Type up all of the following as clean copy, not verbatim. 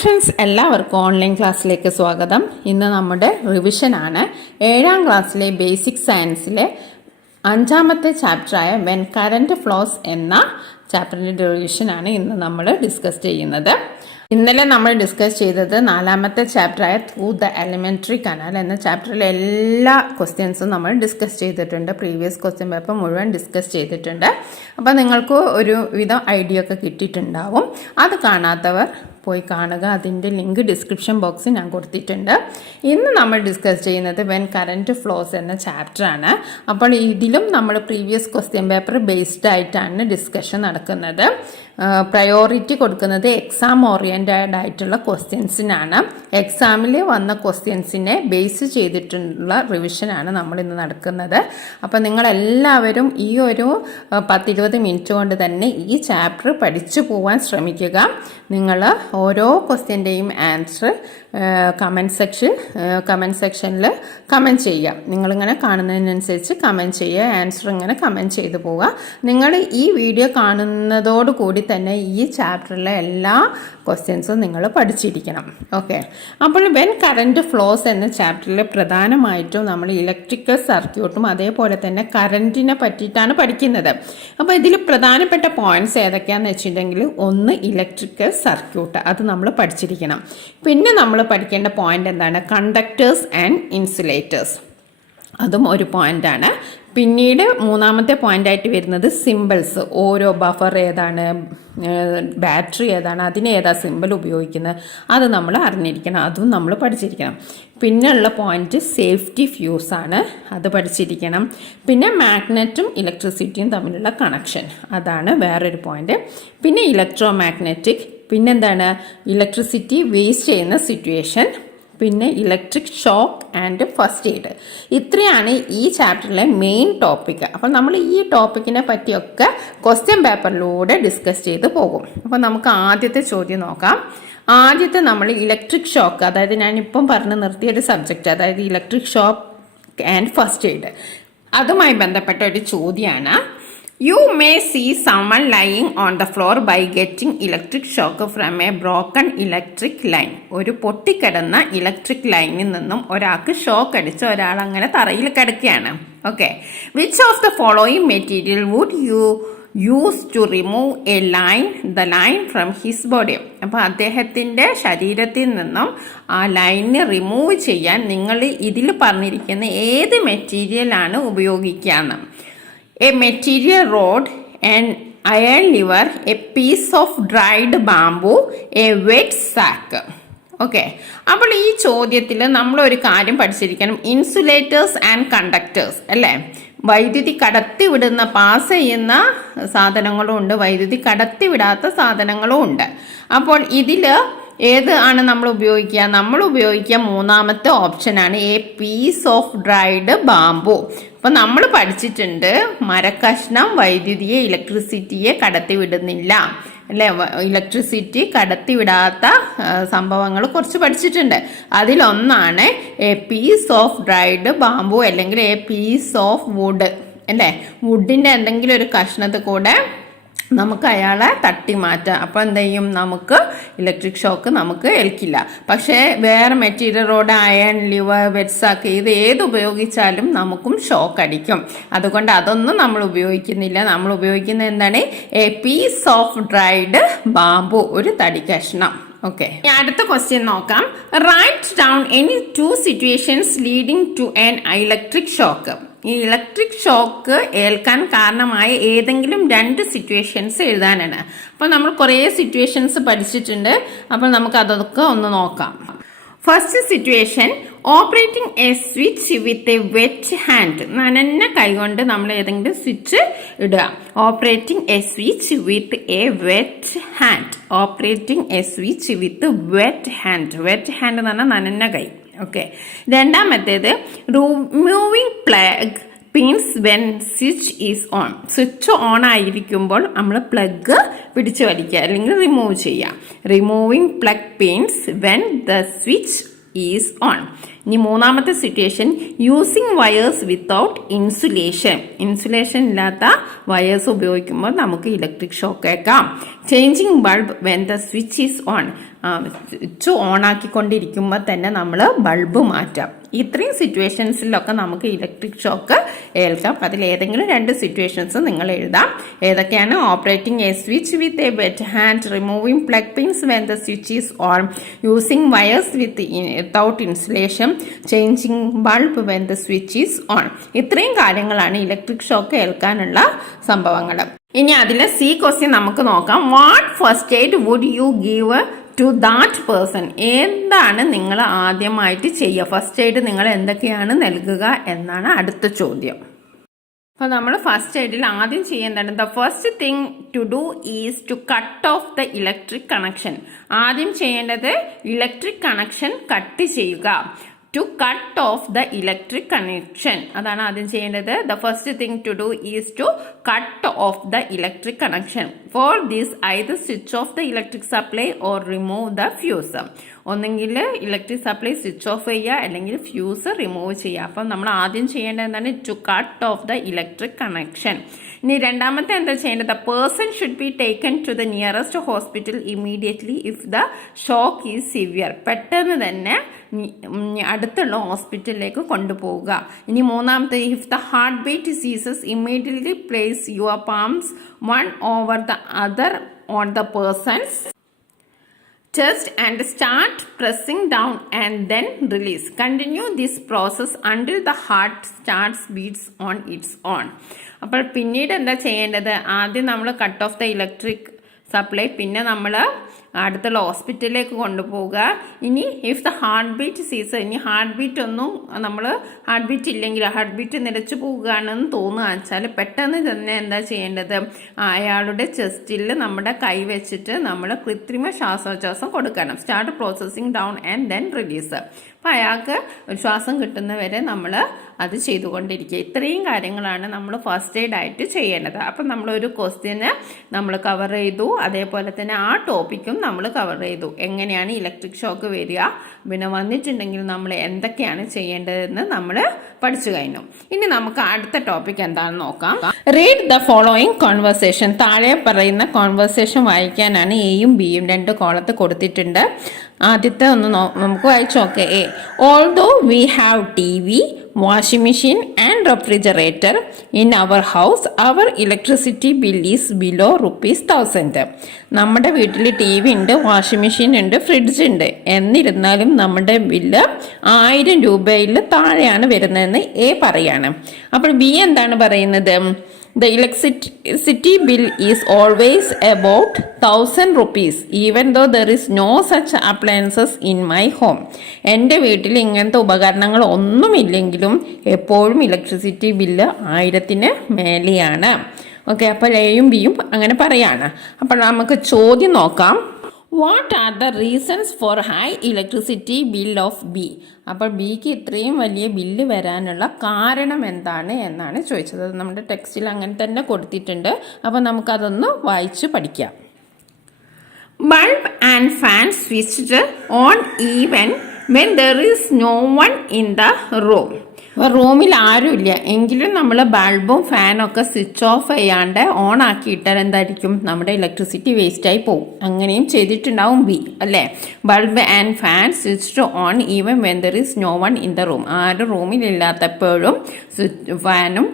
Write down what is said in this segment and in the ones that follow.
Friends, എല്ലാവർക്കും online ക്ലാസ്സിലേക്ക് സ്വാഗതം. ഇന്ന് നമ്മുടെ റിവിഷനാണ്. 7ാം ക്ലാസ്സിലെ ബേസിക് സയൻസിലെ 5ാമത്തെ ചാപ്റ്ററായ വെൻ കറന്റ് ഫ്ലോസ് എന്ന ചാപ്റ്ററിൻ്റെ റിവിഷനാണ് ഇന്ന് നമ്മൾ ഡിസ്കസ് ചെയ്യുന്നത്. ഇന്നലെ നമ്മൾ ഡിസ്കസ് ചെയ്തത് 4ാമത്തെ ചാപ്റ്ററായ ത്രൂ ദ എലിമെൻ്ററി കനാൽ എന്ന ചാപ്റ്ററിലെ എല്ലാ ക്വസ്റ്റ്യൻസും നമ്മൾ ഡിസ്കസ് ചെയ്തിട്ടുണ്ട്. പ്രീവിയസ് ക്വസ്റ്റ്യൻ പേപ്പർ മുഴുവൻ ഡിസ്കസ് ചെയ്തിട്ടുണ്ട്. അപ്പോൾ നിങ്ങൾക്ക് ഒരു വിധം ഐഡിയ ഒക്കെ കിട്ടിയിട്ടുണ്ടാവും. അത് കാണാത്തവർ പോയി കാണുക. അതിൻ്റെ ലിങ്ക് ഡിസ്ക്രിപ്ഷൻ ബോക്സിൽ ഞാൻ കൊടുത്തിട്ടുണ്ട്. ഇന്ന് നമ്മൾ ഡിസ്കസ് ചെയ്യുന്നത് വെൻ കറന്റ് ഫ്ലോസ് എന്ന ചാപ്റ്ററാണ്. അപ്പോൾ ഇതിലും നമ്മൾ പ്രീവിയസ് ക്വസ്റ്റ്യൻ പേപ്പർ ബേസ്ഡ് ആയിട്ടാണ് ഡിസ്കഷൻ നടക്കുന്നത്. പ്രയോറിറ്റി കൊടുക്കുന്നത് എക്സാം ഓറിയൻറ്റഡ് ആയിട്ടുള്ള ക്വസ്റ്റ്യൻസിനാണ്. എക്സാമിൽ വന്ന ക്വസ്റ്റ്യൻസിനെ ബേസ് ചെയ്തിട്ടുള്ള റിവിഷനാണ് നമ്മൾ ഇന്ന് നടക്കുന്നത്. അപ്പോൾ നിങ്ങളെല്ലാവരും ഈ ഒരു 10-20 മിനിറ്റ് കൊണ്ട് തന്നെ ഈ ചാപ്റ്റർ പഠിച്ചു പോകാൻ ശ്രമിക്കുക. നിങ്ങൾ ഓരോ ക്വസ്റ്റ്യൻ്റെയും ആൻസർ കമൻറ്റ് സെക്ഷനിൽ കമൻറ്റ് ചെയ്യുക. നിങ്ങളിങ്ങനെ കാണുന്നതിനനുസരിച്ച് കമൻറ്റ് ചെയ്യുക. ആൻസർ ഇങ്ങനെ കമൻറ്റ് ചെയ്ത് പോവുക. നിങ്ങൾ ഈ വീഡിയോ കാണുന്നതോടുകൂടി തന്നെ ഈ ചാപ്റ്ററിലെ എല്ലാ ക്വസ്റ്റ്യൻസും നിങ്ങൾ പഠിച്ചിരിക്കണം. ഓക്കെ, അപ്പോൾ വെൻ കറന്റ് ഫ്ലോസ് എന്ന ചാപ്റ്ററിൽ പ്രധാനമായിട്ടും നമ്മൾ ഇലക്ട്രിക്കൽ സർക്യൂട്ടും അതേപോലെ തന്നെ കറൻറ്റിനെ പറ്റിയിട്ടാണ് പഠിക്കുന്നത്. അപ്പോൾ ഇതിൽ പ്രധാനപ്പെട്ട പോയിന്റ്സ് ഏതൊക്കെയാണെന്ന് വെച്ചിട്ടുണ്ടെങ്കിൽ, ഒന്ന് ഇലക്ട്രിക്കൽ സർക്യൂട്ട്, അത് നമ്മൾ പഠിച്ചിരിക്കണം. പിന്നെ നമ്മൾ പഠിക്കേണ്ട പോയിന്റ് എന്താണ്? കണ്ടക്ടേഴ്സ് ആൻഡ് ഇൻസുലേറ്റേഴ്സ്, അതും ഒരു പോയിന്റാണ്. പിന്നീട് 3ാമത്തെ പോയിൻ്റായിട്ട് വരുന്നത് സിമ്പിൾസ്. ഓരോ ബഫർ ഏതാണ്, ബാറ്ററി ഏതാണ്, അതിന് ഏതാ സിമ്പിൾ ഉപയോഗിക്കുന്നത്, അത് നമ്മൾ അറിഞ്ഞിരിക്കണം. അതും നമ്മൾ പഠിച്ചിരിക്കണം. പിന്നെയുള്ള പോയിന്റ് സേഫ്റ്റി ഫ്യൂസാണ്, അത് പഠിച്ചിരിക്കണം. പിന്നെ മാഗ്നറ്റും ഇലക്ട്രിസിറ്റിയും തമ്മിലുള്ള കണക്ഷൻ, അതാണ് വേറൊരു പോയിന്റ്. പിന്നെ ഇലക്ട്രോ മാഗ്നറ്റിക്, പിന്നെന്താണ് ഇലക്ട്രിസിറ്റി വേസ്റ്റ് ചെയ്യുന്ന സിറ്റുവേഷൻ, പിന്നെ electric shock and first aid. ഇത്രയാണ് ഈ ചാപ്റ്ററിലെ മെയിൻ ടോപ്പിക്ക്. അപ്പോൾ നമ്മൾ ഈ ടോപ്പിക്കിനെ പറ്റിയൊക്കെ ക്വസ്റ്റ്യൻ പേപ്പറിലൂടെ ഡിസ്കസ് ചെയ്ത് പോകും. അപ്പോൾ നമുക്ക് ആദ്യത്തെ ചോദ്യം നോക്കാം. ആദ്യത്തെ നമ്മൾ ഇലക്ട്രിക് ഷോക്ക്, അതായത് ഞാനിപ്പം പറഞ്ഞ് നിർത്തിയൊരു സബ്ജക്റ്റ്, അതായത് electric shock and first aid, അതുമായി ബന്ധപ്പെട്ട ഒരു ചോദ്യമാണ്. You may see someone lying on the floor by getting electric shock from a broken electric line. ഒരു പൊട്ടിക്കിടന്ന ഇലക്ട്രിക് ലൈനിൽ നിന്നും ഒരാൾക്ക് ഷോക്ക് അടിച്ച് ഒരാൾ അങ്ങനെ തറയിൽ കിടക്കുകയാണ്. Okay, which of the following material would you use to remove a the line from his body? അപ്പോൾ അദ്ദേഹത്തിൻ്റെ ശരീരത്തിൽ നിന്നും ആ ലൈന് റിമൂവ് ചെയ്യാൻ നിങ്ങൾ ഇതിൽ പറഞ്ഞിരിക്കുന്ന ഏത് മെറ്റീരിയലാണ് ഉപയോഗിക്കുകയെന്ന്? A material rod, an iron lever, a piece of dried bamboo, a wet sack. Okay, അപ്പോൾ ഈ ചോദ്യത്തിൽ നമ്മളൊരു കാര്യം പഠിച്ചിരിക്കണം. ഇൻസുലേറ്റേഴ്സ് ആൻഡ് കണ്ടക്ടേഴ്സ് അല്ലേ? വൈദ്യുതി കടത്തിവിടുന്ന പാസ് ചെയ്യുന്ന സാധനങ്ങളും ഉണ്ട്, വൈദ്യുതി കടത്തിവിടാത്ത സാധനങ്ങളും ഉണ്ട്. അപ്പോൾ ഇതിൽ ഏത് ആണ് നമ്മൾ ഉപയോഗിക്കുക? നമ്മൾ ഉപയോഗിക്കുക 3ാമത്തെ ഓപ്ഷനാണ്, a piece of dried bamboo. അപ്പം നമ്മൾ പഠിച്ചിട്ടുണ്ട് മരക്കഷ്ണം വൈദ്യുതിയെ ഇലക്ട്രിസിറ്റിയെ കടത്തിവിടുന്നില്ല അല്ലേ? ഇലക്ട്രിസിറ്റി കടത്തിവിടാത്ത സംഭവങ്ങൾ കുറച്ച് പഠിച്ചിട്ടുണ്ട്. അതിലൊന്നാണ് a piece of dried bamboo, അല്ലെങ്കിൽ എ പീസ് ഓഫ് വുഡ് അല്ലേ? വുഡിൻ്റെ എന്തെങ്കിലും ഒരു കഷ്ണത്തിൽ കൂടെ നമുക്ക് അയാളെ തട്ടി മാറ്റാം. അപ്പോൾ എന്ത് ചെയ്യും? നമുക്ക് ഇലക്ട്രിക് ഷോക്ക് നമുക്ക് ഏൽക്കില്ല. പക്ഷേ വേറെ മെറ്റീരിയൽ റോഡ്, അയൺ, ലിവർ, വെറ്റ്സാക്ക്, ഇത് ഏത് ഉപയോഗിച്ചാലും നമുക്കും ഷോക്ക് അടിക്കും. അതുകൊണ്ട് അതൊന്നും നമ്മൾ ഉപയോഗിക്കുന്നില്ല. നമ്മൾ ഉപയോഗിക്കുന്നത് എന്താണ്? A piece of dried bamboo, ഒരു തടി കഷ്ണം. ഓക്കെ, അടുത്ത ക്വസ്റ്റ്യൻ നോക്കാം. Write down any 2 situations leading to an electric shock. ഈ ഇലക്ട്രിക് ഷോക്ക് ഏൽക്കാൻ കാരണമായ ഏതെങ്കിലും 2 സിറ്റുവേഷൻസ് എഴുതാനാണ്. അപ്പോൾ നമ്മൾ കുറേ സിറ്റുവേഷൻസ് പഠിച്ചിട്ടുണ്ട്. അപ്പോൾ നമുക്ക് അതൊക്കെ ഒന്ന് നോക്കാം. First situation, operating a switch with a wet hand. നനഞ്ഞ കൈകൊണ്ട് നമ്മൾ ഏതെങ്കിലും സ്വിച്ച് ഇടുക. Operating a switch with a wet hand. Operating a switch with wet hand. Wet hand എന്ന് പറഞ്ഞാൽ നനഞ്ഞ കൈ. ഓക്കെ, രണ്ടാമത്തേത്, removing plug pins when switch is on. Switch on ആയിരിക്കുമ്പോൾ നമ്മൾ പ്ലഗ് പിടിച്ചു വലിക്കുക അല്ലെങ്കിൽ റിമൂവ് ചെയ്യുക. Removing plug pins when the switch is on. ഇനി 3ാമത്തെ situation, using wires without insulation. Insulation ഇല്ലാത്ത വയേഴ്സ് ഉപയോഗിക്കുമ്പോൾ നമുക്ക് ഇലക്ട്രിക് ഷോക്ക് ഏൽക്കാം. Changing bulb when the switch is on. Switch ഓണാക്കിക്കൊണ്ടിരിക്കുമ്പോൾ തന്നെ നമ്മൾ ബൾബ് മാറ്റാം. ഇത്രയും സിറ്റുവേഷൻസിലൊക്കെ നമുക്ക് ഇലക്ട്രിക് ഷോക്ക് ഏൽക്കാം. അതിൽ ഏതെങ്കിലും 2 സിറ്റുവേഷൻസ് നിങ്ങൾ എഴുതാം. ഏതൊക്കെയാണ്? Operating a switch with a wet hand, removing plug pins when the switch is on, using wires without insulation, changing bulb when the switch is on. ഇത്രയും കാര്യങ്ങളാണ് ഇലക്ട്രിക് ഷോക്ക് ഏൽക്കാനുള്ള സംഭവങ്ങൾ. ഇനി അതിലെ സി ക്വസ്റ്റ്യൻ നമുക്ക് നോക്കാം. What first aid would you give to that person? എന്താണ് നിങ്ങൾ ആദ്യമായിട്ട് ചെയ്യുക? ഫസ്റ്റ് എയ്ഡ് നിങ്ങൾ എന്തൊക്കെയാണ് നൽകുക എന്നാണ് അടുത്ത ചോദ്യം. അപ്പോൾ നമ്മൾ ഫസ്റ്റ് എയ്ഡിൽ ആദ്യം ചെയ്യേണ്ടത് the first thing to do is to cut off the electric connection. ആദ്യം ചെയ്യേണ്ടത് ഇലക്ട്രിക് കണക്ഷൻ കട്ട് ചെയ്യുക. To cut off the electric connection, അതാണ് ആദ്യം ചെയ്യേണ്ടത്. The first thing to do is to cut off the electric connection. For this either switch off the electric supply or remove the fuse. ഒന്നെങ്കിൽ electric supply switch off ചെയ്യുക, അല്ലെങ്കിൽ fuse remove ചെയ്യുക. അപ്പം നമ്മൾ ആദ്യം ചെയ്യേണ്ടത് എന്താണ്? To cut off the electric connection. ഇനി രണ്ടാമത്തെ എന്താ ചെയ്യേണ്ടത്? The person should be taken to the nearest hospital immediately if the shock is severe. പെട്ടെന്ന് തന്നെ അടുത്തുള്ള ഹോസ്പിറ്റലിലേക്ക് കൊണ്ടുപോവുക. ഇനി മൂന്നാമത്തെ, if the heart beat ceases immediately place your palms one over the other on the person's chest and start pressing down and then release. Continue this process until the heart starts beats on its own. അപ്പോൾ പിന്നീട് എന്താ ചെയ്യേണ്ടത്? ആദ്യം നമ്മൾ cut off the electric supply, പിന്നെ നമ്മൾ അടുത്തുള്ള ഹോസ്പിറ്റലിലേക്ക് കൊണ്ടുപോവുക. ഇനി if the heart beat season, ഇനി ഹാർട്ട് ബീറ്റ് ഒന്നും നമ്മൾ ഹാർട്ട് ബീറ്റ് ഇല്ലെങ്കിൽ, ഹാർട്ട് ബീറ്റ് നിലച്ചു പോവുകയാണെന്ന് തോന്നുക വെച്ചാൽ പെട്ടെന്ന് തന്നെ എന്താ ചെയ്യേണ്ടത്? അയാളുടെ ചെസ്റ്റിൽ നമ്മുടെ കൈ വെച്ചിട്ട് നമ്മൾ കൃത്രിമ ശ്വാസോച്ഛ്വാസം കൊടുക്കണം. Start processing down and then release. അപ്പോൾ അയാൾക്ക് ശ്വാസം കിട്ടുന്നവരെ നമ്മൾ അത് ചെയ്തുകൊണ്ടിരിക്കുക. ഇത്രയും കാര്യങ്ങളാണ് നമ്മൾ ഫസ്റ്റ് എയ്ഡ് ആയിട്ട് ചെയ്യേണ്ടത്. അപ്പം നമ്മളൊരു ക്വസ്റ്റ്യന് നമ്മൾ കവർ ചെയ്തു, അതേപോലെ തന്നെ ആ ടോപ്പിക്കും നമ്മൾ കവർ ചെയ്തു. എങ്ങനെയാണ് ഇലക്ട്രിക് ഷോക്ക് വരിക, പിന്നെ വന്നിട്ടുണ്ടെങ്കിൽ നമ്മൾ എന്തൊക്കെയാണ് ചെയ്യേണ്ടതെന്ന് നമ്മൾ പഠിച്ചു കഴിഞ്ഞു. ഇനി നമുക്ക് അടുത്ത ടോപ്പിക് എന്താണെന്ന് നോക്കാം. Read the following conversation. താഴെ പറയുന്ന കോൺവെർസേഷൻ വായിക്കാനാണ് എയും ബിയും 2 കോളത്ത് കൊടുത്തിട്ടുണ്ട്. ആദ്യത്തെ ഒന്ന് നമുക്ക് വായിച്ചു നോക്കാം. A, although we have TV, washing machine and refrigerator in our house, our electricity bill is below ₹1,000. നമ്മുടെ വീട്ടിൽ TV ഉണ്ട്, വാഷിംഗ് മെഷീൻ ഉണ്ട്, ഫ്രിഡ്ജ് ഉണ്ട്. എന്നിരുന്നാലും നമ്മുടെ ബില്ല് 1000 രൂപയിൽ താഴെയാണ് വരുന്നതെന്ന് എ പറയാണ്. അപ്പോൾ ബി എന്താണ് പറയുന്നത്? The electricity bill is always about 1,000 rupees even though there is no such appliances in my home. എൻ്റെ വീട്ടിൽ ഇങ്ങനത്തെ ഉപകരണങ്ങൾ ഒന്നുമില്ലെങ്കിലും എപ്പോഴും ഇലക്ട്രിസിറ്റി ബില്ല് 1000-ന് മേലെയാണ്. ഓക്കെ, അപ്പോൾ എയും ബിയും അങ്ങനെ പറയാണ്. അപ്പോൾ നമുക്ക് ചോദ്യം നോക്കാം. What are the reasons for high electricity bill of B? അപ്പോൾ ബിക്ക് ഇത്രയും വലിയ ബില്ല് വരാനുള്ള കാരണം എന്താണ് എന്നാണ് ചോദിച്ചത്. നമ്മുടെ ടെക്സ്റ്റിൽ അങ്ങനെ തന്നെ കൊടുത്തിട്ടുണ്ട്. അപ്പോൾ നമുക്കതൊന്ന് വായിച്ച് പഠിക്കാം. Bulb and fan switched on even when there is no one in the room. റൂമിൽ ആരുമില്ല എങ്കിലും നമ്മൾ ബൾബും ഫാനൊക്കെ സ്വിച്ച് ഓഫ് ചെയ്യാണ്ട് ഓൺ ആക്കിയിട്ടാൽ എന്തായിരിക്കും? നമ്മുടെ ഇലക്ട്രിസിറ്റി വേസ്റ്റായി പോകും. അങ്ങനെയും ചെയ്തിട്ടുണ്ടാവും ബി, അല്ലേ? Bulb and fan switched on even when there is no one in the room. ആരും റൂമിലില്ലാത്തപ്പോഴും ഫാനും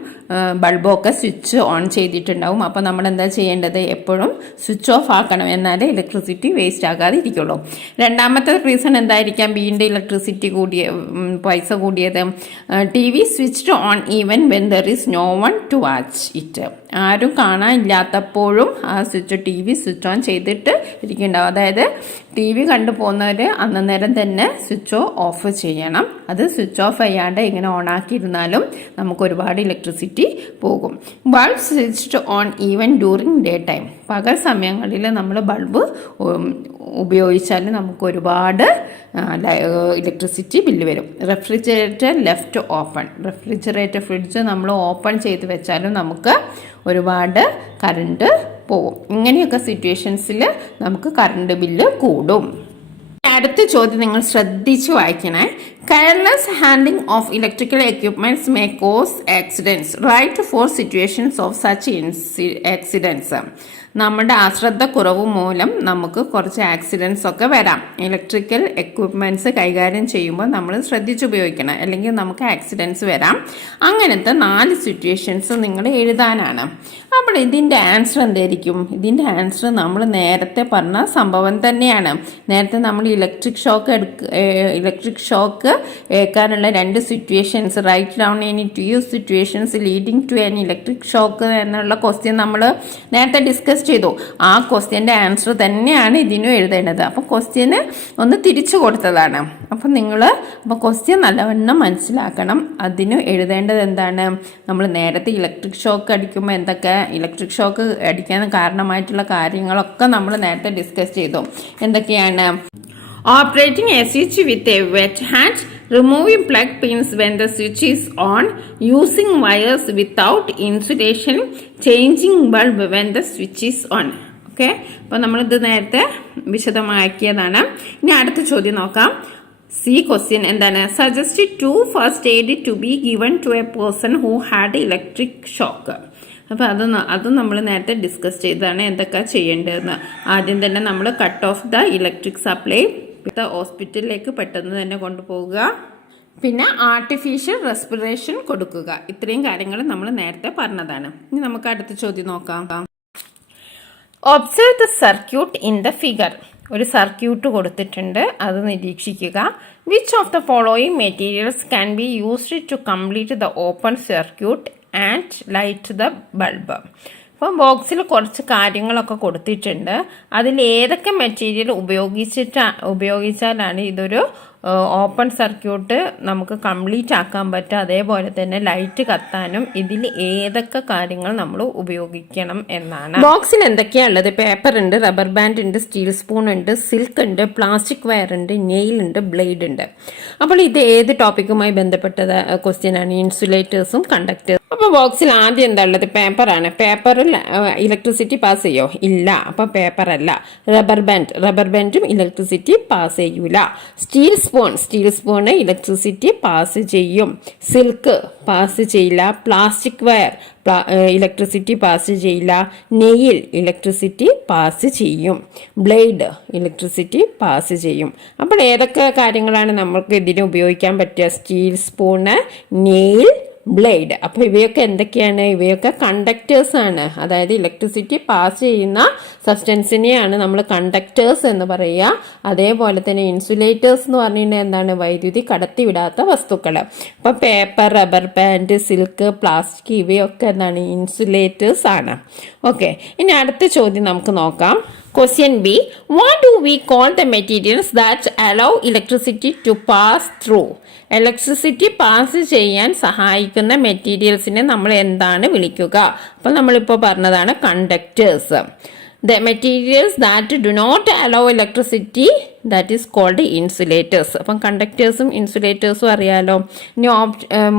ബൾബൊക്കെ സ്വിച്ച് ഓൺ ചെയ്തിട്ടുണ്ടാവും. അപ്പോൾ നമ്മൾ എന്താ ചെയ്യേണ്ടത്? എപ്പോഴും സ്വിച്ച് ഓഫ് ആക്കണം, എന്നാലേ ഇലക്ട്രിസിറ്റി വേസ്റ്റ് ആകാതെ ഇരിക്കുള്ളൂ. രണ്ടാമത്തെ റീസൺ എന്തായിരിക്കാം ബീൻ്റെ ഇലക്ട്രിസിറ്റി പൈസ കൂടിയത്? TV switched on even when there is no one to watch it. ആരും കാണാനില്ലാത്തപ്പോഴും ആ TV സ്വിച്ച് ഓൺ ചെയ്തിട്ട് ഇരിക്കുന്നുണ്ടാവും. അതായത് TV കണ്ടു പോകുന്നവർ അന്നേരം തന്നെ സ്വിച്ച് ഓഫ് ചെയ്യണം. അത് സ്വിച്ച് ഓഫ് ചെയ്യാണ്ട് ഇങ്ങനെ ഓണാക്കിയിരുന്നാലും നമുക്ക് ഒരുപാട് ഇലക്ട്രിസിറ്റി പോകും. Bulb switched on even during day time. പകൽ സമയങ്ങളിൽ നമ്മൾ ബൾബ് ഉപയോഗിച്ചാൽ നമുക്ക് ഒരുപാട് ഇലക്ട്രിസിറ്റി ബില്ല് വരും. Refrigerator left open. Refrigerator fridge നമ്മൾ ഓപ്പൺ ചെയ്ത് വെച്ചാലും നമുക്ക് ഒരുപാട് കറണ്ട് പോകും. ഇങ്ങനെയൊക്കെ സിറ്റുവേഷൻസിൽ നമുക്ക് കറണ്ട് ബില്ല് കൂടും. അടുത്ത ചോദ്യം നിങ്ങൾ ശ്രദ്ധിച്ച് വായിക്കണേ. Careless handling of electrical equipments may cause accidents. Right 4 situations of such accidents. നമ്മുടെ അശ്രദ്ധക്കുറവ് മൂലം നമുക്ക് കുറച്ച് ആക്സിഡൻസ് ഒക്കെ വരാം. ഇലക്ട്രിക്കൽ എക്വിപ്മെൻറ്റ്സ് കൈകാര്യം ചെയ്യുമ്പോൾ നമ്മൾ ശ്രദ്ധിച്ചുപയോഗിക്കണം, അല്ലെങ്കിൽ നമുക്ക് ആക്സിഡൻസ് വരാം. അങ്ങനത്തെ 4 സിറ്റുവേഷൻസ് നിങ്ങൾ എഴുതാനാണ്. അപ്പോൾ ഇതിൻ്റെ ആൻസർ എന്തായിരിക്കും? ഇതിൻ്റെ ആൻസർ നമ്മൾ നേരത്തെ പറഞ്ഞ സംഭവം തന്നെയാണ്. നേരത്തെ നമ്മൾ ഇലക്ട്രിക് ഷോക്ക് ഏൽക്കാനുള്ള 2 situations, right down any 2 situations leading to an electric shock എന്നുള്ള ക്വസ്റ്റ്യൻ നമ്മൾ നേരത്തെ ഡിസ്കസ് ചെയ്തു. ആ ക്വസ്റ്റ്യൻ്റെ ആൻസർ തന്നെയാണ് ഇതിനും എഴുതേണ്ടത്. അപ്പോൾ ക്വസ്റ്റ്യന് ഒന്ന് തിരിച്ചു കൊടുത്തതാണ്. അപ്പോൾ ക്വസ്റ്റ്യൻ നല്ലവണ്ണം മനസ്സിലാക്കണം. അതിന് എഴുതേണ്ടത് എന്താണ്? നമ്മൾ നേരത്തെ ഇലക്ട്രിക് ഷോക്ക് അടിക്കുമ്പോൾ ഇലക്ട്രിക് ഷോക്ക് അടിക്കാൻ കാരണമായിട്ടുള്ള കാര്യങ്ങളൊക്കെ നമ്മൾ നേരത്തെ ഡിസ്കസ് ചെയ്തു. എന്തൊക്കെയാണ്? Operating a switch with a wet hand, removing plug pins when the switch is on, using wires without insulation, changing bulb when the switch is on. Okay, അപ്പോൾ നമ്മളിത് നേരത്തെ വിശദമാക്കിയതാണ്. ഇനി അടുത്ത ചോദ്യം നോക്കാം. സി ക്വസ്റ്റ്യൻ എന്താണ്? Suggest 2 first aid to be given to a person who had electric shock. അപ്പോൾ അതും നമ്മൾ നേരത്തെ ഡിസ്കസ് ചെയ്തതാണ് എന്തൊക്കെ ചെയ്യേണ്ടതെന്ന്. ആദ്യം തന്നെ നമ്മൾ cut off the electric supply, ഹോസ്പിറ്റലിലേക്ക് പെട്ടെന്ന് തന്നെ കൊണ്ടുപോവുക, പിന്നെ ആർട്ടിഫിഷ്യൽ റെസ്പിറേഷൻ കൊടുക്കുക. ഇത്രയും കാര്യങ്ങൾ നമ്മൾ നേരത്തെ പറഞ്ഞതാണ്. ഇനി നമുക്ക് അടുത്ത ചോദ്യം നോക്കാം. Observe the circuit in the figure. ഒരു സർക്യൂട്ട് കൊടുത്തിട്ടുണ്ട്, അത് നിരീക്ഷിക്കുക. Which of the following materials can be used to complete the open circuit and light the bulb. അപ്പം ബോക്സിൽ കുറച്ച് കാര്യങ്ങളൊക്കെ കൊടുത്തിട്ടുണ്ട്. അതിൽ ഏതൊക്കെ മെറ്റീരിയൽ ഉപയോഗിച്ചാലാണ് ഇതൊരു ഓപ്പൺ സർക്യൂട്ട് നമുക്ക് കംപ്ലീറ്റ് ആക്കാൻ പറ്റുക, അതേപോലെ തന്നെ ലൈറ്റ് കത്താനും ഇതിൽ ഏതൊക്കെ കാര്യങ്ങൾ നമ്മൾ ഉപയോഗിക്കണം എന്നാണ്. ബോക്സിൽ എന്തൊക്കെയാണ് ഉള്ളത്? പേപ്പർ ഉണ്ട്, റബ്ബർ ബാൻഡ് ഉണ്ട്, സ്റ്റീൽ സ്പൂൺ ഉണ്ട്, സിൽക്ക് ഉണ്ട്, പ്ലാസ്റ്റിക് വയർ ഉണ്ട്, നെയിൽ ഉണ്ട്, ബ്ലേഡ് ഉണ്ട്. അപ്പോൾ ഇത് ഏത് ടോപ്പിക്കുമായി ബന്ധപ്പെട്ട ക്വസ്റ്റ്യൻ ആണ്? ഇൻസുലേറ്റേഴ്സും കണ്ടക്ടേഴ്സും. അപ്പോൾ ബോക്സിൽ ആദ്യം എന്താ ഉള്ളത്? പേപ്പറാണ്. പേപ്പറിൽ ഇലക്ട്രിസിറ്റി പാസ് ചെയ്യോ? ഇല്ല, അപ്പം പേപ്പർ അല്ല. റബ്ബർ ബാൻഡും ഇലക്ട്രിസിറ്റി പാസ് ചെയ്യൂല. സ്റ്റീൽ സ്പൂണ് ഇലക്ട്രിസിറ്റി പാസ് ചെയ്യും. സിൽക്ക് പാസ് ചെയ്യില്ല. പ്ലാസ്റ്റിക് വയർ ഇലക്ട്രിസിറ്റി പാസ് ചെയ്യില്ല. നെയിൽ ഇലക്ട്രിസിറ്റി പാസ് ചെയ്യും. ബ്ലേഡ് ഇലക്ട്രിസിറ്റി പാസ് ചെയ്യും. അപ്പോൾ ഏതൊക്കെ കാര്യങ്ങളാണ് നമുക്ക് ഇതിന് ഉപയോഗിക്കാൻ പറ്റുക? Steel spoon, nail, blade. അപ്പോൾ ഇവയൊക്കെ എന്തൊക്കെയാണ്? ഇവയൊക്കെ കണ്ടക്ടേഴ്സ് ആണ്. അതായത് ഇലക്ട്രിസിറ്റി പാസ് ചെയ്യുന്ന സബ്സ്റ്റൻസിനെയാണ് നമ്മൾ കണ്ടക്ടേഴ്സ് എന്ന് പറയുക. അതേപോലെ തന്നെ ഇൻസുലേറ്റേഴ്സ് എന്ന് പറഞ്ഞിട്ടുണ്ടെങ്കിൽ എന്താണ്? വൈദ്യുതി കടത്തിവിടാത്ത വസ്തുക്കൾ. അപ്പോൾ paper, rubber band, silk, plastic ഇവയൊക്കെ എന്താണ്? ഇൻസുലേറ്റേഴ്സ് ആണ്. ഓക്കെ, ഇനി അടുത്ത ചോദ്യം നമുക്ക് നോക്കാം. Question B. What do we call the materials that allow electricity to pass through? Electricity pass ചെയ്യാൻ സഹായിക്കുന്ന മെറ്റീരിയൽസിനെ നമ്മൾ എന്താണ് വിളിക്കുക? അപ്പോൾ നമ്മളിപ്പോൾ പറഞ്ഞതാണ് conductors. The materials that do not allow electricity, that is called insulators. അപ്പം കണ്ടക്ടേഴ്സും ഇൻസുലേറ്റേഴ്സും അറിയാലോ. ഇനി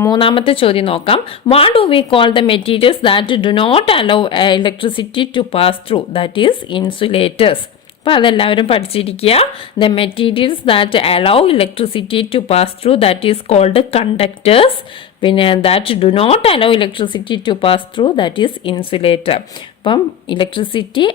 മൂന്നാമത്തെ ചോദ്യം നോക്കാം. What do we call the materials that do not allow electricity to pass through? That is insulators. അപ്പോൾ അതെല്ലാവരും പഠിച്ചിരിക്കുക. The materials that allow electricity to pass through, that is called conductors. പിന്നെ that do not allow electricity to pass through, that is insulator. അപ്പം electricity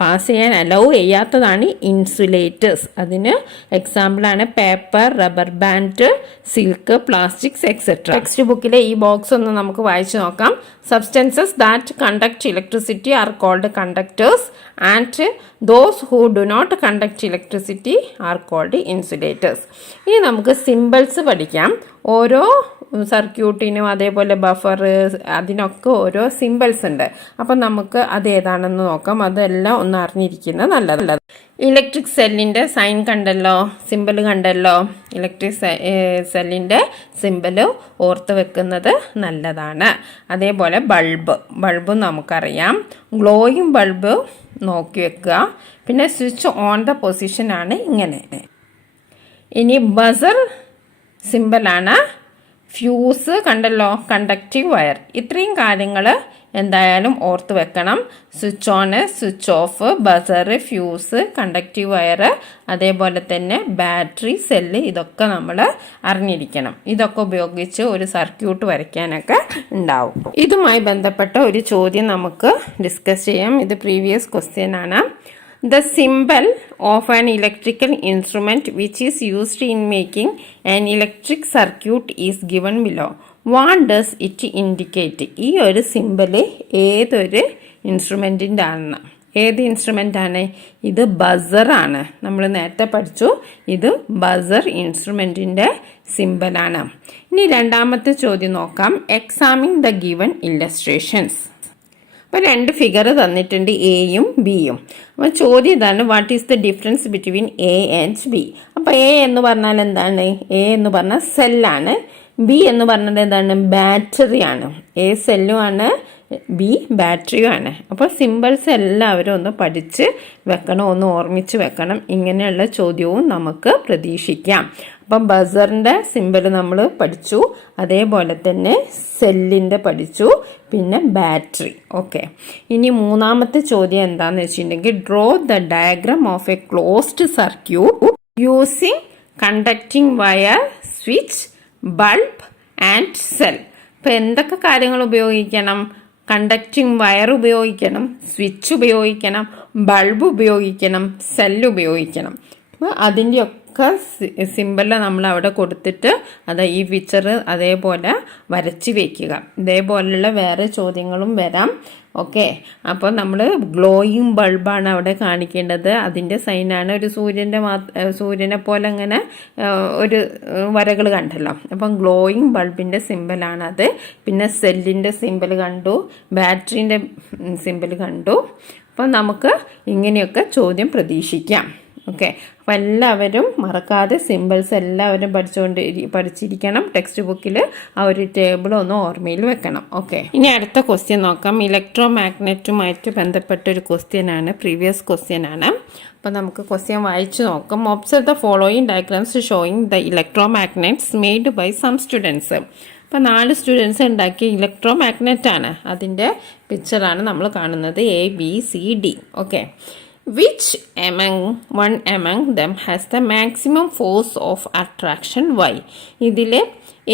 pass ചെയ്യാൻ allow ചെയ്യാത്തതാണ് insulators. അതിന് എക്സാമ്പിളാണ് paper, rubber band, silk, plastics etcetera. Text ബുക്കിലെ ഈ box ഒന്ന് നമുക്ക് വായിച്ചു നോക്കാം. Substances that conduct electricity are called conductors and those who do not conduct electricity are called insulators. ഇനി നമുക്ക് സിമ്പിൾസ് പഠിക്കാം. ഓരോ സർക്യൂട്ടിനും അതേപോലെ ബഫർ അതിനൊക്കെ ഓരോ സിമ്പിൾസ് ഉണ്ട്. അപ്പം നമുക്ക് അത് ഏതാണെന്ന് നോക്കാം. അതെല്ലാം ഒന്ന് അറിഞ്ഞിരിക്കുന്നത് നല്ലതല്ല. ഇലക്ട്രിക് സെല്ലിൻ്റെ സൈൻ കണ്ടല്ലോ, സിമ്പിൾ കണ്ടല്ലോ. ഇലക്ട്രിക് സെല്ലിൻ്റെ സിമ്പിൾ ഓർത്ത് വെക്കുന്നത് നല്ലതാണ്. അതേപോലെ ബൾബും നമുക്കറിയാം. ഗ്ലോയിങ് ബൾബ് നോക്കി വെക്കുക. പിന്നെ സ്വിച്ച് ഓൺ ദ പൊസിഷനാണ് ഇങ്ങനെ. ഇനി ബസർ സിമ്പിളാണ്. ഫ്യൂസ് കണ്ടല്ലോ, കണ്ടക്റ്റീവ് വയർ. ഇത്രയും കാര്യങ്ങൾ എന്തായാലും ഓർത്ത് വെക്കണം. Switch on, switch off, buzzer, fuse, conductive wire, അതേപോലെ തന്നെ ബാറ്ററി, സെല്ല്, ഇതൊക്കെ നമ്മൾ അറിഞ്ഞിരിക്കണം. ഇതൊക്കെ ഉപയോഗിച്ച് ഒരു സർക്യൂട്ട് വരയ്ക്കാനൊക്കെ ഉണ്ടാവും. ഇതുമായി ബന്ധപ്പെട്ട ഒരു ചോദ്യം നമുക്ക് ഡിസ്കസ് ചെയ്യാം. ഇത് പ്രീവിയസ് ക്വസ്റ്റ്യൻ ആണ്. The symbol of an electrical instrument which is used in making an electric circuit is given below. What does it indicate? ഈ ഒരു സിമ്പല് ഏതൊരു ഇൻസ്ട്രുമെൻറ്റിൻ്റെ ആണ്? ഏത് ഇൻസ്ട്രുമെൻ്റ് ആണ്? ഇത് ബസറാണ്. നമ്മൾ നേരത്തെ പഠിച്ചു, ഇത് ബസർ ഇൻസ്ട്രുമെൻറ്റിൻ്റെ സിമ്പലാണ്. ഇനി രണ്ടാമത്തെ ചോദ്യം നോക്കാം. Examine the given illustrations. അപ്പോൾ 2 ഫിഗർ തന്നിട്ടുണ്ട്, എയും ബിയും. അപ്പോൾ ചോദ്യം ഇതാണ്, what is the difference between A and B? അപ്പോൾ എ എന്ന് പറഞ്ഞാൽ എന്താണ്? എ എന്ന് പറഞ്ഞാൽ സെല്ലാണ്. ബി എന്ന് പറഞ്ഞത് എന്താണ്? ബാറ്ററിയാണ്. എ സെല്ലുമാണ്, ബി ബാറ്ററിയുമാണ്. അപ്പോൾ സിമ്പിൾസ് എല്ലാവരും ഒന്ന് പഠിച്ച് വെക്കണം, ഒന്ന് ഓർമ്മിച്ച് വെക്കണം. ഇങ്ങനെയുള്ള ചോദ്യവും നമുക്ക് പ്രതീക്ഷിക്കാം. അപ്പം ബസറിൻ്റെ സിമ്പിൾ നമ്മൾ പഠിച്ചു, അതേപോലെ തന്നെ സെല്ലിൻ്റെ പഠിച്ചു, പിന്നെ ബാറ്ററി. ഓക്കെ, ഇനി മൂന്നാമത്തെ ചോദ്യം എന്താണെന്ന് വെച്ചിട്ടുണ്ടെങ്കിൽ, draw the diagram of A closed circuit using conducting wire, switch, bulb and cell. അപ്പോൾ എന്തൊക്കെ കാര്യങ്ങൾ ഉപയോഗിക്കണം? കണ്ടക്റ്റിംഗ് വയർ ഉപയോഗിക്കണം, സ്വിച്ച് ഉപയോഗിക്കണം, ബൾബ് ഉപയോഗിക്കണം, സെല്ല് ഉപയോഗിക്കണം. അപ്പോൾ അതിൻ്റെയൊക്കെ സിമ്പിൾ നമ്മൾ അവിടെ കൊടുത്തിട്ട് അത് ഈ പിക്ചർ അതേപോലെ വരച്ച് വയ്ക്കുക. ഇതേപോലെയുള്ള വേറെ ചോദ്യങ്ങളും വരാം. ഓക്കെ, അപ്പോൾ നമ്മൾ ഗ്ലോയിങ് ബൾബാണ് അവിടെ കാണിക്കേണ്ടത്. അതിൻ്റെ സൈനാണ് ഒരു സൂര്യനെ പോലെ അങ്ങനെ ഒരു വരകൾ കണ്ടല്ലോ. അപ്പം ഗ്ലോയിങ് ബൾബിൻ്റെ സിമ്പിളാണത്. പിന്നെ സെല്ലിൻ്റെ സിമ്പിൾ കണ്ടു, ബാറ്ററീൻ്റെ സിമ്പിൾ കണ്ടു. അപ്പം നമുക്ക് ഇങ്ങനെയൊക്കെ ചോദ്യം പ്രതീക്ഷിക്കാം. ഓക്കെ, അപ്പോൾ എല്ലാവരും മറക്കാതെ സിമ്പിൾസ് എല്ലാവരും പഠിച്ചിരിക്കണം. ടെക്സ്റ്റ് ബുക്കിൽ ആ ഒരു ടേബിൾ ഒന്ന് ഓർമ്മയിൽ വെക്കണം. ഓക്കെ, ഇനി അടുത്ത ക്വസ്റ്റ്യൻ നോക്കാം. ഇലക്ട്രോ മാഗ്നറ്റുമായിട്ട് ബന്ധപ്പെട്ട ഒരു ക്വസ്റ്റ്യനാണ്, പ്രീവിയസ് ക്വസ്റ്റ്യനാണ്. അപ്പോൾ നമുക്ക് ക്വസ്റ്റ്യൻ വായിച്ച് നോക്കാം. Observe the following diagrams showing the electromagnets made by some students. അപ്പോൾ 4 സ്റ്റുഡൻസ് ഉണ്ടാക്കിയ ഇലക്ട്രോ മാഗ്നറ്റാണ്. അതിൻ്റെ പിക്ചറാണ് നമ്മൾ കാണുന്നത്, A, B, C, D. Okay, which one among them has the maximum force of attraction? Why? ഇതിൽ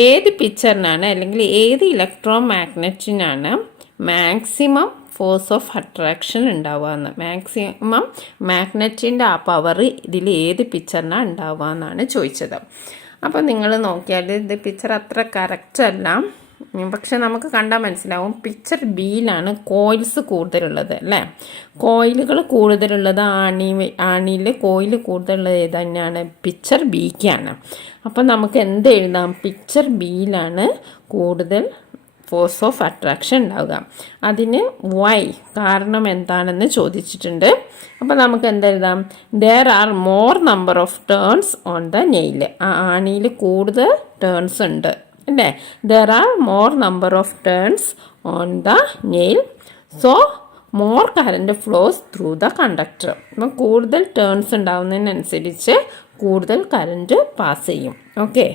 ഏത് പിക്ചറിനാണ് അല്ലെങ്കിൽ ഏത് ഇലക്ട്രോ മാഗ്നറ്റിനാണ് മാക്സിമം ഫോഴ്സ് ഓഫ് അട്രാക്ഷൻ ഉണ്ടാവുകയെന്ന്, മാക്സിമം മാഗ്നറ്റിൻ്റെ ആ പവർ ഇതിൽ ഏത് പിക്ചറിനാണ് ഉണ്ടാവുക എന്നാണ് ചോദിച്ചത്. അപ്പോൾ നിങ്ങൾ നോക്കിയാൽ ഇത് പിക്ചർ അത്ര കറക്റ്റ് അല്ല, പക്ഷെ നമുക്ക് കണ്ടാൽ മനസ്സിലാവും. പിക്ചർ ബിയിലാണ് കോയിൽസ് കൂടുതലുള്ളത് അല്ലേ? കോയിലുകൾ കൂടുതലുള്ളത് ആണിയിൽ കോയിൽ കൂടുതലുള്ളത് ഏത് തന്നെയാണ്? പിക്ചർ ബിക്കാണ്. അപ്പം നമുക്ക് എന്ത് എഴുതാം? പിക്ചർ ബിയിലാണ് കൂടുതൽ ഫോഴ്സ് ഓഫ് അട്രാക്ഷൻ ഉണ്ടാവുക. അതിന് വൈ, കാരണം എന്താണെന്ന് ചോദിച്ചിട്ടുണ്ട്. അപ്പോൾ നമുക്ക് എന്തെഴുതാം? There are more number of turns on the nail. ആ ആണിയിൽ കൂടുതൽ ടേൺസ് ഉണ്ട് അല്ലേ? There are more number of turns on the nail, so more current flows through the conductor. അപ്പം കൂടുതൽ ടേൺസ് ഉണ്ടാവുന്നതിനനുസരിച്ച് കൂടുതൽ കറൻറ്റ് പാസ് ചെയ്യും. ഓക്കെ,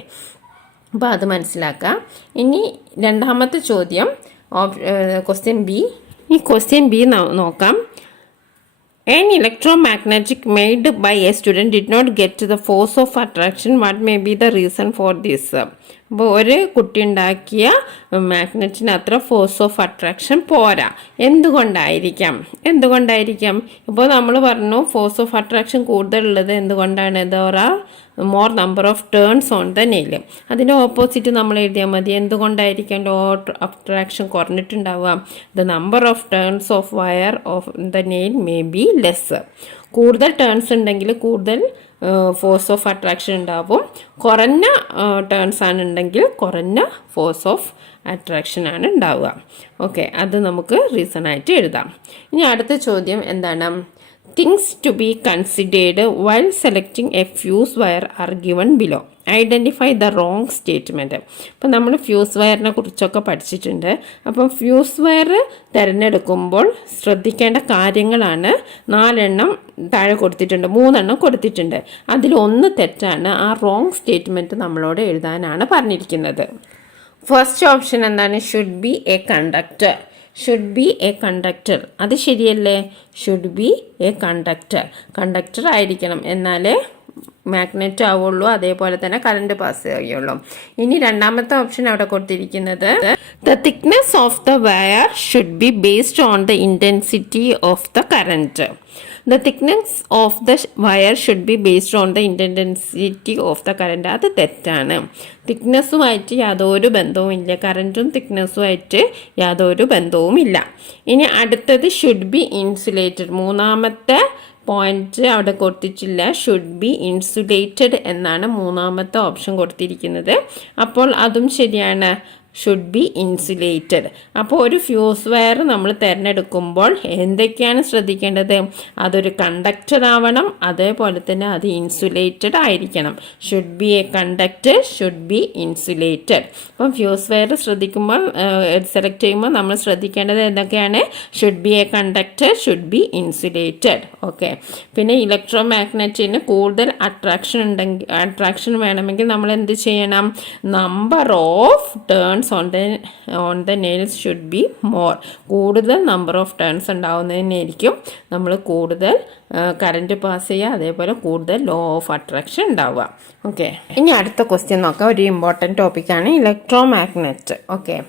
അപ്പോൾ അത് മനസ്സിലാക്കാം. ഇനി രണ്ടാമത്തെ ചോദ്യം, ക്വസ്റ്റ്യൻ ബി. ഈ ക്വസ്റ്റ്യൻ ബി നോക്കാം. An electromagnetic made by a student did not get the force of attraction. What may be the reason for this? അപ്പോൾ ഒരു കുട്ടി ഉണ്ടാക്കിയ മാഗ്നറ്റിന് അത്ര ഫോഴ്സ് ഓഫ് അട്രാക്ഷൻ പോരാ. എന്തുകൊണ്ടായിരിക്കാം? ഇപ്പോൾ നമ്മൾ പറഞ്ഞു ഫോഴ്സ് ഓഫ് അട്രാക്ഷൻ കൂടുതലുള്ളത് എന്തുകൊണ്ടാണ്? There are more number of turns on the nail. അതിൻ്റെ ഓപ്പോസിറ്റ് നമ്മൾ എഴുതിയാൽ മതി. എന്തുകൊണ്ടായിരിക്കാം ലോ അട്രാക്ഷൻ കുറഞ്ഞിട്ടുണ്ടാവുക? The number of turns of wire of the nail may be less. കൂടുതൽ ടേൺസ് ഉണ്ടെങ്കിൽ കൂടുതൽ ഫോഴ്സ് ഓഫ് അട്രാക്ഷൻ ഉണ്ടാവും. കുറഞ്ഞ ടേൺസ് ആണുണ്ടെങ്കിൽ കുറഞ്ഞ ഫോഴ്സ് ഓഫ് അട്രാക്ഷൻ ആണ് ഉണ്ടാവുക. ഓക്കെ, അത് നമുക്ക് റീസൺ ആയിട്ട് എഴുതാം. ഇനി അടുത്ത ചോദ്യം എന്താണ്? Things to be considered while selecting a fuse wire are given below. Identify the wrong statement. അപ്പം നമ്മൾ ഫ്യൂസ് വയറിനെ കുറിച്ചൊക്കെ പഠിച്ചിട്ടുണ്ട്. അപ്പം ഫ്യൂസ് വയർ തിരഞ്ഞെടുക്കുമ്പോൾ ശ്രദ്ധിക്കേണ്ട കാര്യങ്ങളാണ് 4 എണ്ണം താഴെ കൊടുത്തിട്ടുണ്ട്, 3 എണ്ണം കൊടുത്തിട്ടുണ്ട്. അതിലൊന്ന് തെറ്റാണ്. ആ റോങ് സ്റ്റേറ്റ്മെൻറ്റ് നമ്മളോട് എഴുതാനാണ് പറഞ്ഞിരിക്കുന്നത്. ഫസ്റ്റ് ഓപ്ഷൻ എന്താണ്? Should be A conductor. Should be A conductor, അത് ശരിയല്ലേ? Should be A conductor, conductor ആയിരിക്കണം, എന്നാലേ മാഗ്നറ്റ് ആവുള്ളൂ, അതേപോലെ തന്നെ കറണ്ട് പാസ് ചെയ്യുള്ളൂ. ഇനി രണ്ടാമത്തെ ഓപ്ഷൻ അവിടെ കൊടുത്തിരിക്കുന്നത് the thickness of the wire should be based on the intensity of the current. The thickness of the wire should be based on the intensity of the current. അത് തെറ്റാണ്. തിക്നെസ്സുമായിട്ട് യാതൊരു ബന്ധവുമില്ല, കറൻറ്റും തിക്നെസ്സുമായിട്ട് യാതൊരു ബന്ധവുമില്ല. ഇനി അടുത്തത് ഷുഡ് ബി ഇൻസുലേറ്റഡ്. മൂന്നാമത്തെ point അവിടെ കൊടുത്തിട്ടില്ല. ഷുഡ് ബി ഇൻസുലേറ്റഡ് എന്നാണ് മൂന്നാമത്തെ ഓപ്ഷൻ കൊടുത്തിരിക്കുന്നത്. അപ്പോൾ അതും ശരിയാണ്, ഷുഡ് ബി ഇൻസുലേറ്റഡ്. അപ്പോൾ ഒരു ഫ്യൂസ് വയർ നമ്മൾ തിരഞ്ഞെടുക്കുമ്പോൾ എന്തൊക്കെയാണ് ശ്രദ്ധിക്കേണ്ടത്? അതൊരു കണ്ടക്ടർ ആവണം, അതേപോലെ തന്നെ അത് ഇൻസുലേറ്റഡ് ആയിരിക്കണം. Should be A conductor, should be insulated. അപ്പം ഫ്യൂസ് വയർ ശ്രദ്ധിക്കുമ്പോൾ സെലക്ട് ചെയ്യുമ്പോൾ നമ്മൾ ശ്രദ്ധിക്കേണ്ടത് എന്തൊക്കെയാണ്? Should be A conductor, should be insulated. Okay. പിന്നെ ഇലക്ട്രോ മാഗ്നറ്റിന് കൂടുതൽ അട്രാക്ഷൻ വേണമെങ്കിൽ നമ്മൾ എന്ത് ചെയ്യണം? Number of turns on the nails should be more. കൂടുതൽ നമ്പർ ഓഫ് ടേൺസ് ഉണ്ടാവുന്നതിനായിരിക്കും നമ്മൾ കൂടുതൽ കറണ്ട് പാസ് ചെയ്യുക, അതേപോലെ കൂടുതൽ ലോ ഓഫ് അട്രാക്ഷൻ ഉണ്ടാവുക. ഓക്കെ. ഇനി അടുത്ത ക്വസ്റ്റ്യൻ നോക്കാം. ഒരു ഇമ്പോർട്ടൻറ്റ് ടോപ്പിക്കാണ് electro magnet. Okay.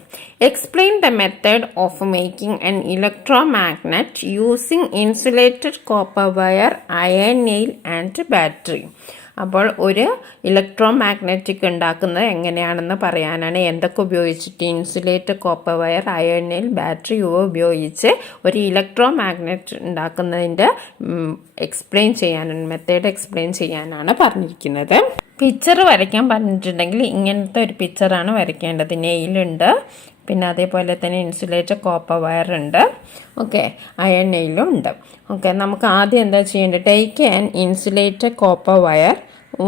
Explain the method of making an electro magnet using insulated copper wire, iron nail and battery. അപ്പോൾ ഒരു ഇലക്ട്രോ മാഗ്നറ്റിക് ഉണ്ടാക്കുന്നത് എങ്ങനെയാണെന്ന് പറയാനാണ്. എന്തൊക്കെ ഉപയോഗിച്ചിട്ട്? Insulated copper wire, iron nail, battery ഇവ ഉപയോഗിച്ച് ഒരു ഇലക്ട്രോ മാഗ്നറ്റ് ഉണ്ടാക്കുന്നതിൻ്റെ എക്സ്പ്ലെയിൻ ചെയ്യാനാണ്, മെത്തേഡ് എക്സ്പ്ലെയിൻ ചെയ്യാനാണ് പറഞ്ഞിരിക്കുന്നത്. പിക്ചർ വരയ്ക്കാൻ പറഞ്ഞിട്ടുണ്ടെങ്കിൽ ഇങ്ങനത്തെ ഒരു പിക്ചറാണ് വരയ്ക്കേണ്ടത്. നെയിലുണ്ട്, പിന്നെ അതേപോലെ തന്നെ ഇൻസുലേറ്റഡ് കോപ്പർ വയർ ഉണ്ട്, ഓക്കെ, അയൺ നെയിലും ഉണ്ട്. ഓക്കെ. നമുക്ക് ആദ്യം എന്താ ചെയ്യേണ്ടത്? Take an insulated copper wire,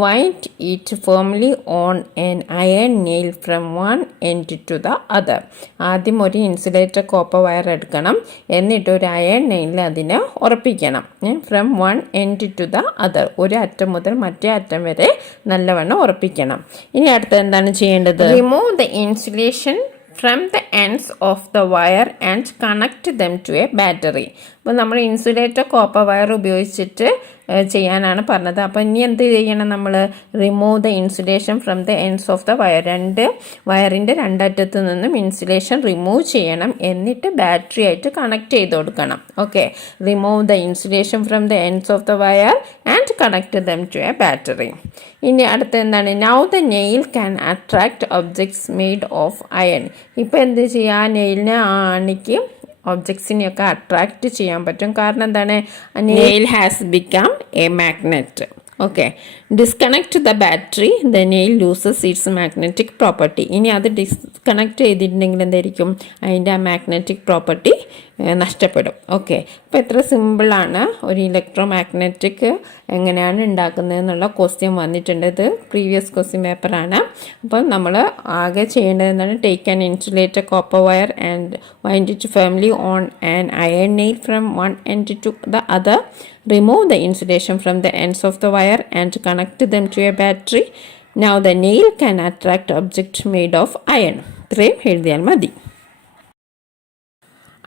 wind it firmly on an iron nail from one end to the other. ആദ്യം ഒരു ഇൻസുലേറ്റഡ് കോപ്പർ വയർ എടുക്കണം, എന്നിട്ട് ഒരു അയൺ നെയിലിൽ അതിനെ ഉറപ്പിക്കണം. From one end to the other, ഒരു അറ്റം മുതൽ മറ്റേ അറ്റം വരെ നല്ലവണ്ണം ഉറപ്പിക്കണം. ഇനി അടുത്തത് എന്താണ് ചെയ്യേണ്ടത്? Remove the insulation from the ends of the wire and connect them to a battery. അപ്പോൾ നമ്മൾ ഇൻസുലേറ്റഡ് കോപ്പർ വയർ ഉപയോഗിച്ചിട്ട് ചെയ്യാനാണ് പറഞ്ഞത്. അപ്പോൾ ഇനി എന്ത് ചെയ്യണം? നമ്മൾ remove the insulation from the ends of the wire, വയറിൻ്റെ രണ്ടറ്റത്ത് നിന്നും ഇൻസുലേഷൻ റിമൂവ് ചെയ്യണം, എന്നിട്ട് ബാറ്ററി ആയിട്ട് കണക്ട് ചെയ്ത് കൊടുക്കണം. Okay. Remove the insulation from the ends of the wire and connect them to a battery. ഇനി അടുത്ത എന്താണ്? Now the nail can attract objects made of iron. ഇപ്പോൾ എന്ത് ചെയ്യുക? ആ നെയിലിനെ ആണിക്ക് ഒബ്ജക്ട്സിനെയൊക്കെ അട്രാക്റ്റ് ചെയ്യാൻ പറ്റും. കാരണം എന്താണ്? Nail has become A magnet. Okay. Disconnect the battery, the nail loses it's magnetic property. ഇനി അത് ഡിസ്കണക്ട് ചെയ്തിട്ടുണ്ടെങ്കിൽ എന്തായിരിക്കും? അതിൻ്റെ ആ മാഗ്നറ്റിക് പ്രോപ്പർട്ടി നഷ്ടപ്പെടും. ഓക്കെ. അപ്പോൾ എത്ര സിമ്പിളാണ് ഒരു ഇലക്ട്രോ മാഗ്നറ്റിക് എങ്ങനെയാണ് ഉണ്ടാക്കുന്നത് എന്നുള്ള ക്വസ്റ്റ്യൻ വന്നിട്ടുണ്ട്. ഇത് പ്രീവിയസ് ക്വസ്റ്റ്യൻ പേപ്പറാണ്. അപ്പം നമ്മൾ ആകെ ചെയ്യേണ്ടത് എന്താണ്? Take an insulated copper wire and wind it firmly on an iron nail from one end to the other. Remove the insulation from the ends of the wire and connect them to a battery. Now the nail can attract objects made of iron. ഇത്രയും എഴുതിയാൽ മതി.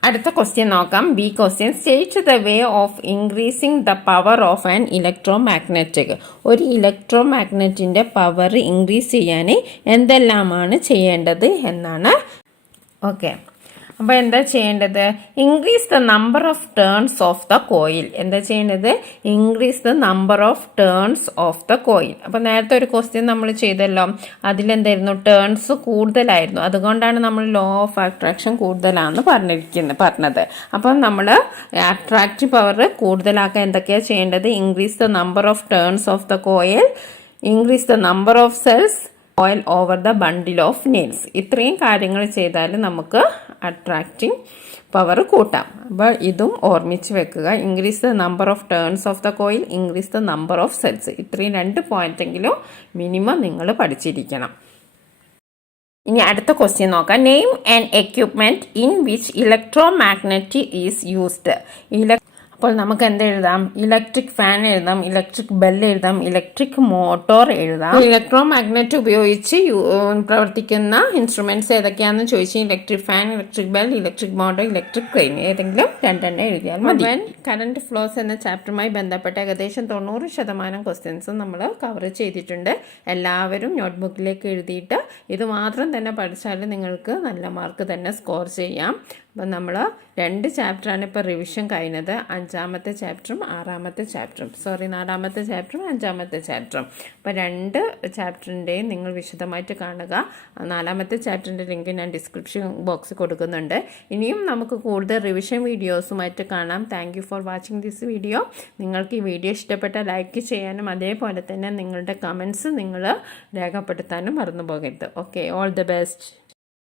അടുത്ത question നോക്കാം. B question. State the way of increasing the power of an electro magnetic. ഒരു electro മാഗ്നറ്റിൻ്റെ power increase ചെയ്യാൻ എന്തെല്ലാമാണ് ചെയ്യേണ്ടത് എന്നാണ്. ഓക്കെ. അപ്പോൾ എന്താ ചെയ്യേണ്ടത്? Increase the number of turns of the coil. എന്താ ചെയ്യേണ്ടത്? Increase the number of turns of the coil. അപ്പോൾ നേരത്തെ ഒരു ക്വസ്റ്റ്യൻ നമ്മൾ ചെയ്തല്ലോ, അതിലെന്തായിരുന്നു? ടേൺസ് കൂടുതലായിരുന്നു. അതുകൊണ്ടാണ് നമ്മൾ ലോ ഓഫ് അട്രാക്ഷൻ കൂടുതലാണെന്ന് പറഞ്ഞത്. അപ്പം നമ്മൾ അട്രാക്റ്റീവ് പവർ കൂടുതലാക്കാൻ എന്തൊക്കെയാണ് ചെയ്യേണ്ടത്? Increase the number of turns of the coil, increase the number of cells, oil over the bundle of nails. ഇത്രയും കാര്യങ്ങൾ ചെയ്താൽ നമുക്ക് അട്രാക്റ്റിംഗ് പവർ കൂട്ടാം. അപ്പോൾ ഇതും ഓർമ്മിച്ച് വെക്കുക. Increase the number of turns of the coil, increase the number of cells. ഇത്രയും 2 പോയിന്റെങ്കിലും മിനിമം നിങ്ങൾ പഠിച്ചിരിക്കണം. ഇനി അടുത്ത ക്വസ്റ്റ്യൻ നോക്കാം. Name and equipment in which electro magnet is used. അപ്പോൾ നമുക്ക് എന്ത് എഴുതാം? ഇലക്ട്രിക് ഫാൻ എഴുതാം, ഇലക്ട്രിക് ബെൽ എഴുതാം, ഇലക്ട്രിക് മോട്ടോർ എഴുതാം. ഇലക്ട്രോ മാഗ്നറ്റ് ഉപയോഗിച്ച് പ്രവർത്തിക്കുന്ന ഇൻസ്ട്രുമെന്റ്സ് ഏതൊക്കെയാണെന്ന് ചോദിച്ചാൽ electric fan, electric bell, electric motor, electric train ഏതെങ്കിലും രണ്ടെണ്ണം എഴുതിയാൽ മതി. കറന്റ് ഫ്ലോസ് എന്ന ചാപ്റ്ററുമായി ബന്ധപ്പെട്ട ഏകദേശം 90% ക്വസ്റ്റ്യൻസും നമ്മൾ കവർ ചെയ്തിട്ടുണ്ട്. എല്ലാവരും നോട്ട്ബുക്കിലേക്ക് എഴുതിയിട്ട് ഇത് മാത്രം തന്നെ പഠിച്ചാൽ നിങ്ങൾക്ക് നല്ല മാർക്ക് തന്നെ സ്കോർ ചെയ്യാം. അപ്പം നമ്മൾ 2 ചാപ്റ്ററാണ് ഇപ്പോൾ റിവിഷൻ കഴിഞ്ഞത്. 5ാമത്തെ ചാപ്റ്ററും 6ാമത്തെ ചാപ്റ്ററും 4ാമത്തെ ചാപ്റ്ററും 5ാമത്തെ ചാപ്റ്ററും. അപ്പോൾ 2 ചാപ്റ്ററിൻ്റെയും നിങ്ങൾ വിശദമായിട്ട് കാണുക. 4ാമത്തെ ചാപ്റ്ററിൻ്റെ ലിങ്ക് ഞാൻ ഡിസ്ക്രിപ്ഷൻ ബോക്സിൽ കൊടുക്കുന്നുണ്ട്. ഇനിയും നമുക്ക് കൂടുതൽ റിവിഷൻ വീഡിയോസുമായിട്ട് കാണാം. Thank you for watching this video. നിങ്ങൾക്ക് ഈ വീഡിയോ ഇഷ്ടപ്പെട്ടാൽ ലൈക്ക് ചെയ്യാനും അതേപോലെ തന്നെ നിങ്ങളുടെ കമൻസ് നിങ്ങൾ രേഖപ്പെടുത്താനും മറന്നു പോകരുത്. Okay, all the best.